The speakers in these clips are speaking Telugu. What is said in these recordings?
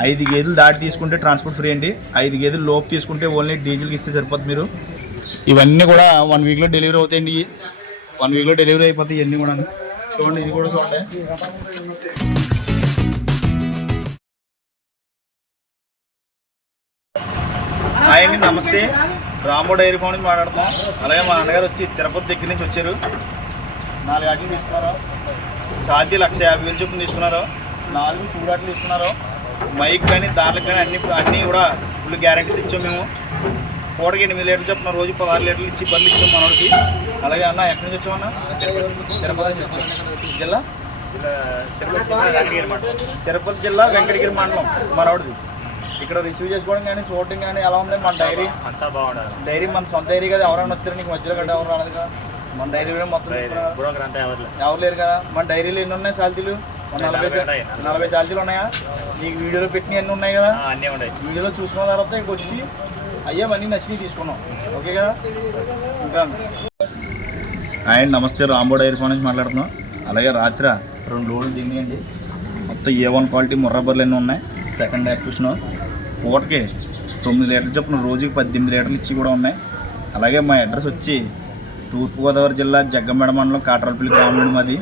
ఐదు గేదెలు దాటి తీసుకుంటే ట్రాన్స్పోర్ట్ ఫ్రీ అండి. ఐదు గేదెలు లోపు తీసుకుంటే ఓన్లీ డీజిల్కి ఇస్తే సరిపోతుంది మీరు. ఇవన్నీ కూడా వన్ వీక్లో డెలివరీ అవుతాయండి. వన్ వీక్లో డెలివరీ అయిపోతాయి ఇవన్నీ కూడా. చూడండి ఇది కూడా చూడండి. హాయ్ అండి నమస్తే. రాంబో డైరీ ఫామ్ నుంచి మాట్లాడుతున్నాం. అలాగే మా అన్నగారు వచ్చి తిరుపతి దగ్గర నుంచి వచ్చారు. నాలుగు ఆటలు తీసుకున్నారు. ఛార్జీ లక్ష యాభై వేలు చొప్పున తీసుకున్నారు. నాలుగు చూడాట్లు తీసుకున్నారు. మైక్ కానీ దార్లకు కానీ అన్ని అన్నీ కూడా ఫుల్ గ్యారంటీ ఇచ్చాం మేము. పూటకి ఎనిమిది లీటర్లు చొప్పున రోజు పదహారు లీటర్లు ఇచ్చి బర్రెలు ఇచ్చాం మనోడికి అలాగే అన్న ఎక్కడి నుంచి వచ్చామన్నా తిరుపతి. జిల్లా? తిరుపతి జిల్లా వెంకటగిరి మండలం మనోడిది ఇక్కడ రిసీవ్ చేసుకోవడం కానీ చూడటం కానీ ఎలా ఉంది? మన డైరీ? అంతా బాగుండాలి. డైరీ మన సొంత డైరీ కదా ఎవరైనా వచ్చారు నీకు మధ్యలో గడ్డ ఎవరు రాలేదు కదా? మన డైరీ మొత్తం ఎవరు లేరు కదా? మన డైరీలో ఎన్ని ఉన్నాయి సాల్తీలు? నలభై సా- ఉన్నాయి. నలభై సాల్తీలు ఉన్నాయా? నీకు వీడియోలో పెట్టినవి అన్నీ ఉన్నాయి కదా? అన్నీ ఉన్నాయి. వీడియోలో చూసుకున్న తర్వాత ఇంక వచ్చి అయ్యా అన్నీ నచ్చినవి తీసుకున్నాం. ఓకే కదా? ఇంకా ఆయన నమస్తే. రాంబో డైరీ ఫోన్ నుంచి మాట్లాడుతున్నాం. అలాగే రాత్రి రెండు లోడ్లు దిగినాయండి మొత్తం ఏ వన్ క్వాలిటీ ముర్రబర్లు ఎన్ని ఉన్నాయి? సెకండ్ యాక్టివేషన్ పూటకి తొమ్మిది లీటర్లు చొప్పున రోజుకి పద్దెనిమిది లీటర్లు ఇచ్చి కూడా ఉన్నాయి. అలాగే మా అడ్రస్ వచ్చి తూర్పుగోదావరి జిల్లా జగ్గంబేడ మండలం కాటరపల్లి గ్రామం మాది.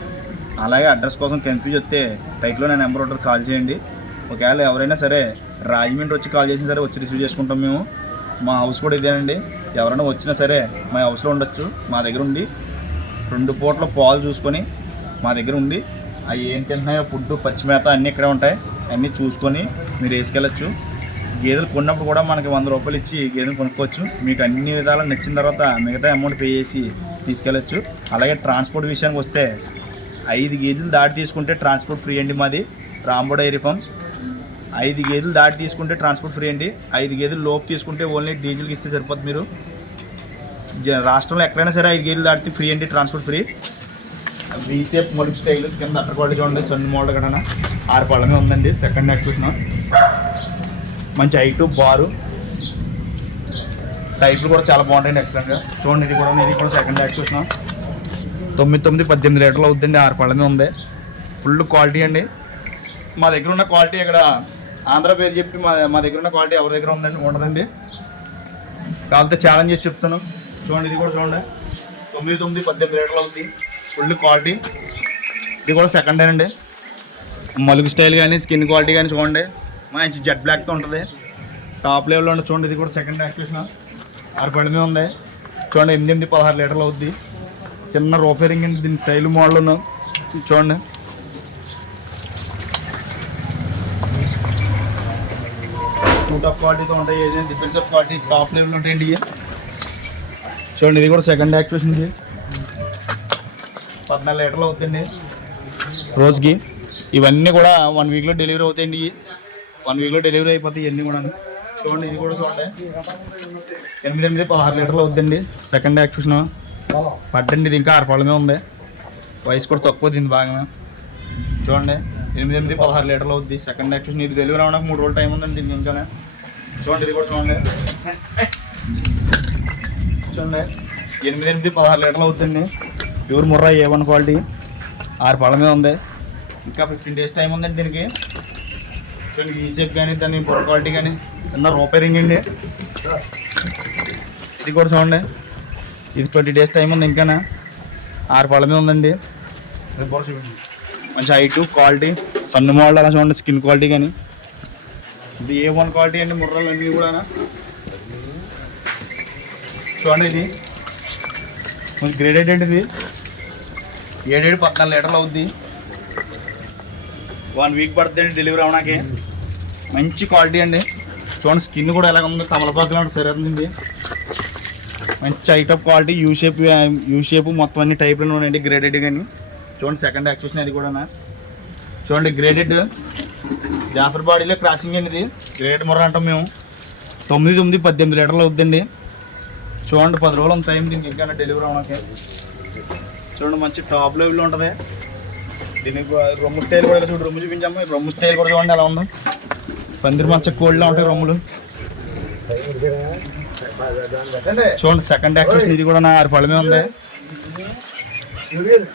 అలాగే అడ్రస్ కోసం కన్ఫ్యూజ్ వస్తే టైట్లో నా నెంబర్ ఒకటి కాల్ చేయండి. ఒకవేళ ఎవరైనా సరే రాజమండ్రి వచ్చి కాల్ చేసినా సరే వచ్చి రిసీవ్ చేసుకుంటాం మేము. మా హౌస్ కూడా ఇదేనండి. ఎవరైనా వచ్చినా సరే మా హౌస్లో ఉండొచ్చు. మా దగ్గర ఉండి రెండు పూట్ల పాలు చూసుకొని మా దగ్గర ఉండి అవి ఏం తింటున్నాయో ఫుడ్ పచ్చిమేత అన్నీ ఇక్కడే ఉంటాయి. అన్నీ చూసుకొని మీరు వేసుకెళ్ళచ్చు. గేదెలు కొన్నప్పుడు కూడా మనకి వంద రూపాయలు ఇచ్చి గేదెలు కొనుక్కోవచ్చు. మీకు అన్ని విధాలు నచ్చిన తర్వాత మిగతా అమౌంట్ పే చేసి తీసుకెళ్ళచ్చు. అలాగే ట్రాన్స్పోర్ట్ విషయానికి వస్తే ఐదు గేదెలు దాటి తీసుకుంటే ట్రాన్స్పోర్ట్ ఫ్రీ అండి మాది. Rambo dairy farm. ఐదు గేదెలు దాటి తీసుకుంటే ట్రాన్స్పోర్ట్ ఫ్రీ అండి. ఐదు గేదెలు లోపు తీసుకుంటే ఓన్లీ డీజిల్కి ఇస్తే సరిపోతుంది మీరు. జ- రాష్ట్రంలో ఎక్కడైనా సరే ఐదు గేదెలు దాటితే ఫ్రీ అండి ట్రాన్స్పోర్ట్ ఫ్రీ. వీసేప్ మొలిక్ స్టైల్ కింద అట్టర్ క్వాలిటీ చూడండి చందు మోడల్ కన్నా ఆరు పళ్ళమే ఉందండి సెకండ్ ఎక్స్ప్రెషన్ మంచి హైటు బారు. టైపులు కూడా చాలా బాగుంటాయండి ఎక్సలెంట్గా చూడండి ఇది కూడా ఇది కూడా సెకండ్ ఎక్స్ప్రెషన్ తొమ్మిది తొమ్మిది పద్దెనిమిది లీటర్లు అవుతుందండి ఆరు పళ్ళమే ఉంది. ఫుల్ క్వాలిటీ అండి. మా దగ్గర ఉన్న క్వాలిటీ ఇక్కడ ఆంధ్ర పేరు చెప్పి మా మా దగ్గర ఉన్న క్వాలిటీ ఎవరి దగ్గర ఉందండి? ఉండదండి. కాకపోతే ఛాలెంజ్ చేసి చెప్తాను. చూడండి ఇది కూడా చూడండి. తొమ్మిది తొమ్మిది పద్దెనిమిది లీటర్లు అవుతుంది ఫుల్ క్వాలిటీ. ఇది కూడా సెకండ్ అండి. మలుగు స్టైల్ కానీ స్కిన్ క్వాలిటీ కానీ చూడండి. మంచి జెట్ బ్లాక్తో ఉంటుంది. టాప్ లెవెల్లో ఉండి చూడండి ఇది కూడా సెకండ్ యాక్టివేషన్ ఆరు పడి మీద ఉంది. చూడండి ఎనిమిది ఎనిమిది పదహారు లీటర్లు అవుద్ది. చిన్న రూపేరింగ్ అండి దీని స్టైల్ మోడల్ చూడండి. టూ టాప్ క్వాలిటీతో ఉంటాయి. ఏదైనా డిఫెన్సివ్ క్వాలిటీ టాప్ లెవెల్ ఉంటాయండి ఇవి. చూడండి ఇది కూడా సెకండ్ యాక్టివేషన్ ఇది. పద్నాలుగు లీటర్లు అవుతుంది రోజుకి. ఇవన్నీ కూడా వన్ వీక్లో డెలివరీ అవుతాయండి వన్ వీక్లో డెలివరీ అయిపోతాయి ఇవన్నీ కూడా చూడండి ఇది కూడా చూడండి. ఎనిమిది ఎనిమిది పదహారు లీటర్లు అవుతుందండి. సెకండ్ యాక్టివేషన్ పడ్డండి ఇది ఇంకా ఆరు ఉంది. వయసు కూడా తక్కువ దీని బాగా చూడండి ఎనిమిది ఎనిమిది పదహారు లీటర్లు అవుద్ది. సెకండ్ యాక్టివేషన్ ఇది డెలివరీ అవడానికి మూడు రోజులు టైం ఉందండి దీనికి ఇంకా చూడండి ఇది కూడా చూడండి. చూడండి ఎనిమిది ఎనిమిది పదహారు లీటర్లు అవుతుంది pure Murrah A one quality ఆరు పళ్ళమే ఉంది. ఇంకా ఫిఫ్టీన్ డేస్ టైం ఉందండి దీనికి. చూడండి ఈ షేప్ కానీ దాని బుర్ర క్వాలిటీ కానీ చిన్న రూపేరింగ్ అండి. ఇది కూడా చూడండి. ఇది ట్వంటీ డేస్ టైం ఉంది ఇంకానా? ఆరు పళ్ళమే ఉందండి. ఇది బొర చూడండి మంచి హైట్ క్వాలిటీ. సన్న మోడల్ అలా చూడండి స్కిన్ క్వాలిటీ కానీ. ఇది ఏ వన్ క్వాలిటీ అండి ముర్రలు అన్నీ కూడా చూడండి ఇది. కొంచెం గ్రేడెడ్ అండి ఇది ఏడేడు పద్నాలుగు లీటర్లు అవుద్ది. వన్ వీక్ పడుతుంది డెలివరీ అవడానికి. మంచి క్వాలిటీ అండి. చూడండి స్కిన్ కూడా ఎలాగ ఉందో తమలపాకులు ఉంటుంది సరిపోతుంది మంచి హైటప్ quality U shape U shape మొత్తం అన్ని టైప్లో ఉన్నాయండి గ్రేడెడ్ కానీ చూడండి సెకండ్ యాక్చువేషన్ అది కూడా చూడండి గ్రేడెడ్ జాఫర్ బాడీలో క్రాసింగ్ అండి ఇది. గ్రేడ్ మొర అంటాం మేము. తొమ్మిది తొమ్మిది పద్దెనిమిది లీటర్లు అవుతుందండి చూడండి పది రోజులు ఉంది టైం దీనికి ఇంకా డెలివరీ అవడానికి చూడండి మంచి టాప్ లెవెల్లో ఉంటుంది. దీనికి రొమ్ము స్టైల్ కూడా చూడండి చూడు రొమ్ము చూపించాము. రొమ్ము స్టైల్ కూడా చూడండి ఎలా ఉందో. పందిరి మంచి కోళ్ళలో ఉంటాయి రొమ్ములు. చూడండి సెకండ్ యాక్టివేషన్ ఇది కూడా నా ఆరు పళ్ళమే ఉంది.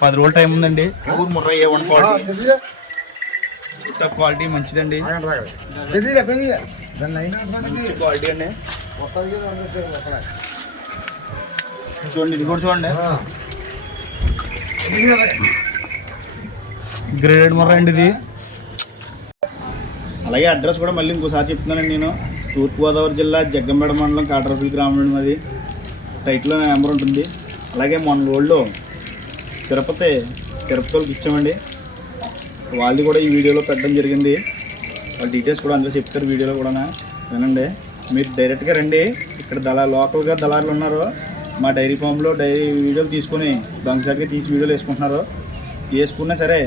పది రోజులు టైం ఉందండి. ఊరు ముర్ర ఏ వన్ క్వాలిటీ? మంచిదండి. మంచి క్వాలిటీ అండి. చూడండి ఇది కూడా చూడండి. గ్రేడెడ్ మొర్ర అండి ఇది. అలాగే అడ్రస్ కూడా మళ్ళీ ఇంకోసారి చెప్తున్నానండి నేను. తూర్పుగోదావరి జిల్లా జగ్గంబేడ మండలం కాటరపల్లి గ్రామం మాది టైట్లో నెంబర్ ఉంటుంది. అలాగే మొన్న రోడ్లో తిరుపతి తిరుపతి వాళ్ళకి ఇచ్చామండి. వాళ్ళది కూడా ఈ వీడియోలో పెట్టడం జరిగింది. వాళ్ళ డీటెయిల్స్ కూడా అందులో చెప్తారు వీడియోలో కూడా వినండి. మీరు డైరెక్ట్గా రండి. ఇక్కడ దళా లోకల్గా దళారులు ఉన్నారు. మా డైరీ ఫామ్లో డైరీ వీడియోలు తీసుకొని దొంగసారిగా తీసి వీడియోలు వేసుకుంటున్నారు. వేసుకున్నా సరే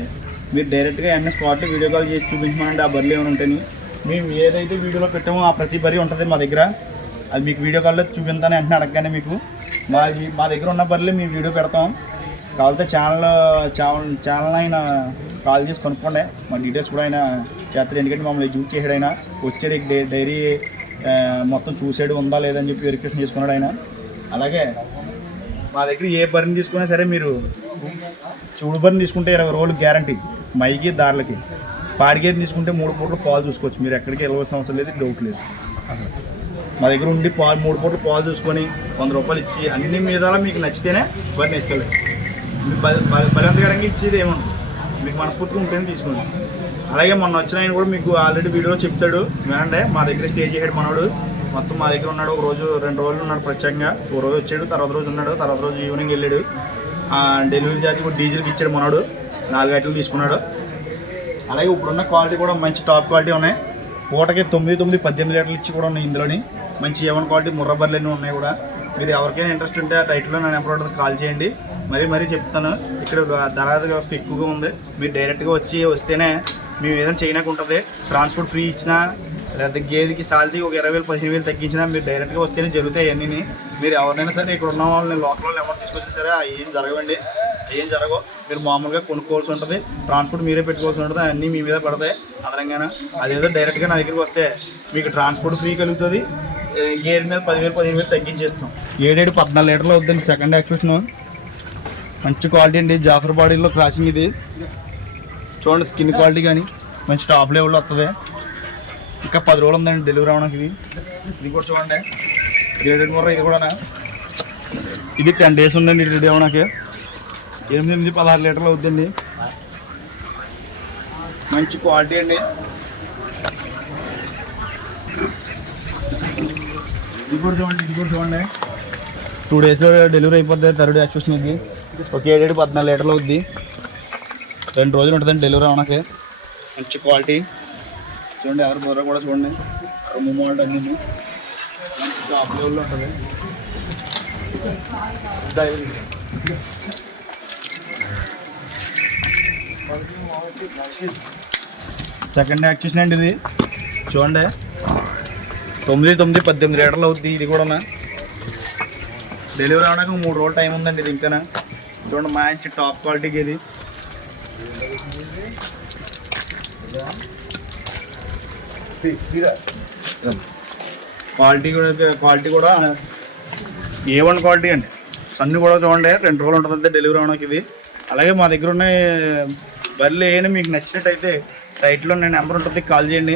మీరు డైరెక్ట్గా ఎన్ని స్పాట్ వీడియో కాల్ చేసి చూపించమనండి. ఆ బర్రెలు ఏమైనా ఉంటాయి మేము ఏదైతే వీడియోలో పెట్టామో ఆ ప్రతి బరి ఉంటుంది మా దగ్గర. అది మీకు వీడియో కాల్లో చూపించాలని వెంటనే అడగగానే మీకు. మా మా దగ్గర ఉన్న బరిలో మేము వీడియో పెడతాం. కావాలంటే ఛానల్ ఛానల్ ఛానల్ ఆయన కాల్ చేసి కొనుక్కోండి. మా డీటెయిల్స్ కూడా ఆయన చేస్తారు. ఎందుకంటే మమ్మల్ని జూట్ చేసాడు ఆయన. వచ్చాడు డై- డైరీ మొత్తం చూసాడు ఉందా లేదని చెప్పి వెరిఫికేషన్ చేసుకున్నాడు ఆయన. అలాగే మా దగ్గర ఏ బరిని తీసుకున్నా సరే మీరు చూడు బర్రెని తీసుకుంటే ఇరవై రోజులు గ్యారంటీ మైకి దారులకి. పాడిగేది తీసుకుంటే మూడు పూటలు పాలు చూసుకోవచ్చు. మీరు ఎక్కడికి వెళ్ళవలసిన అవసరం లేదు డౌట్ లేదు. అసలు మా దగ్గర ఉండి పాలు మూడు పూటలు పాలు చూసుకొని వంద రూపాయలు ఇచ్చి అన్ని మీద మీకు నచ్చితేనే వారిని వేసుకోలేదు మీకు బలవంతకరంగా ఇచ్చేది ఏమంటారు మీకు మనస్ఫూర్తిగా ఉంటేనే తీసుకోండి. అలాగే మొన్న వచ్చిన ఆయన కూడా మీకు ఆల్రెడీ వీడియోలో చెప్తాడు. వినండి మా దగ్గర స్టే చేసాడు మనోడు మొత్తం మా దగ్గర ఉన్నాడు. ఒక రోజు రెండు రోజులు ఉన్నాడు ప్రత్యేకంగా. ఒక రోజు వచ్చాడు తర్వాత రోజు ఉన్నాడు తర్వాత రోజు ఈవినింగ్ వెళ్ళాడు. డెలివరీ ఛార్జ్ కూడా డీజిల్కి ఇచ్చాడు మనోడు. నాలుగు గంటలు తీసుకున్నాడు. అలాగే ఇప్పుడున్న క్వాలిటీ కూడా మంచి టాప్ క్వాలిటీ ఉన్నాయి. పూటకి తొమ్మిది తొమ్మిది పద్దెనిమిది లీటర్లు ఇచ్చి కూడా ఉన్నాయి ఇందులోని. మంచి ఏమన్ క్వాలిటీ ముర్ర బర్రెలు ఉన్నాయి కూడా. మీరు ఎవరికైనా ఇంట్రెస్ట్ ఉంటే ఆ టైట్లో నా నెంబర్ కాల్ చేయండి. మరీ మరీ చెప్తాను. ఇక్కడ దళారీ వ్యవస్థ ఎక్కువగా ఉంది. మీరు డైరెక్ట్గా వచ్చి వస్తేనే మేము ఏదైనా చేయడానికి ఉంటుంది. ట్రాన్స్పోర్ట్ ఫ్రీ ఇచ్చినా లేదా గేదెకి సాలరీ ఒక ఇరవై వేలు పదిహేను వేలు తగ్గించినా మీరు డైరెక్ట్గా వస్తేనే జరుగుతాయి అన్నీ మీరు ఎవరినైనా సరే ఇక్కడ ఉన్న వాళ్ళని లోకల్ వాళ్ళు ఎవరు తీసుకొచ్చినా సరే ఏం జరగవండి. ఏం జరగవు. మీరు మామూలుగా కొనుక్కోవాల్సి ఉంటుంది. ట్రాన్స్పోర్ట్ మీరే పెట్టుకోవాల్సి ఉంటుంది. అన్నీ మీ మీద పడతాయి. అదనంగానే? అదేదో డైరెక్ట్గా నా దగ్గరికి వస్తే మీకు ట్రాన్స్పోర్ట్ ఫ్రీ కలుగుతుంది. గేర్ మీద పదివేలు పదిహేను వేలు తగ్గించేస్తాం. ఏడేడు పద్నాలుగు లీటర్లు అవుతుంది సెకండ్ యాక్టివేషన్ మంచి క్వాలిటీ అండి. జాఫర్ బాడీలో క్రాసింగ్ ఇది. చూడండి స్కిన్ క్వాలిటీ కానీ మంచి టాప్ లెవెల్లో వస్తుంది ఇంకా పది రోజులు ఉందండి డెలివరీ అవ్వడానికి ఇది. ఇది కూడా చూడండి. ఏడేడు ముర్ర ఇది కూడా ఇది టెన్ డేస్ ఉందండి రెడీ అవ్వడానికి ఎనిమిది ఎనిమిది పదహారు లీటర్లు అవుద్దండి. మంచి క్వాలిటీ అండి. ఇది కూడా చూడండి ఇది కూడా చూడండి. టూ డేస్లో డెలివరీ అయిపోద్ది థర్డ్ డే ఇది ఒక ఏడేడు పద్నాలుగు లీటర్లు అవుద్ది. రెండు రోజులు ఉంటుందండి డెలివరీ అవనకి మంచి క్వాలిటీ. చూడండి ఎవరు బుర్ర కూడా చూడండి. రొమ్ము మోడల్ అన్నీ మంచి టాప్ లెవెల్లో ఉంటుంది. సెకండ్ యాక్సిషన్ అండి ఇది చూడండి. తొమ్మిది తొమ్మిది పద్దెనిమిది లీటర్లు అవుద్ది. ఇది కూడా డెలివరీ అవడానికి మూడు రోజులు టైం ఉందండి ఇది ఇంకా చూడండి మంచి టాప్ క్వాలిటీకి ఇది. క్వాలిటీ కూడా క్వాలిటీ కూడా ఏ వన్ క్వాలిటీ అండి. సన్ను కూడా చూడండి రెండు రోజులు ఉంటుంది డెలివరీ అవడానికి ఇది. అలాగే మా దగ్గర ఉన్న బర్రెలు ఏమైనా మీకు నచ్చినట్టయితే రైట్లో నా నెంబర్ ఉంటుంది కాల్ చేయండి.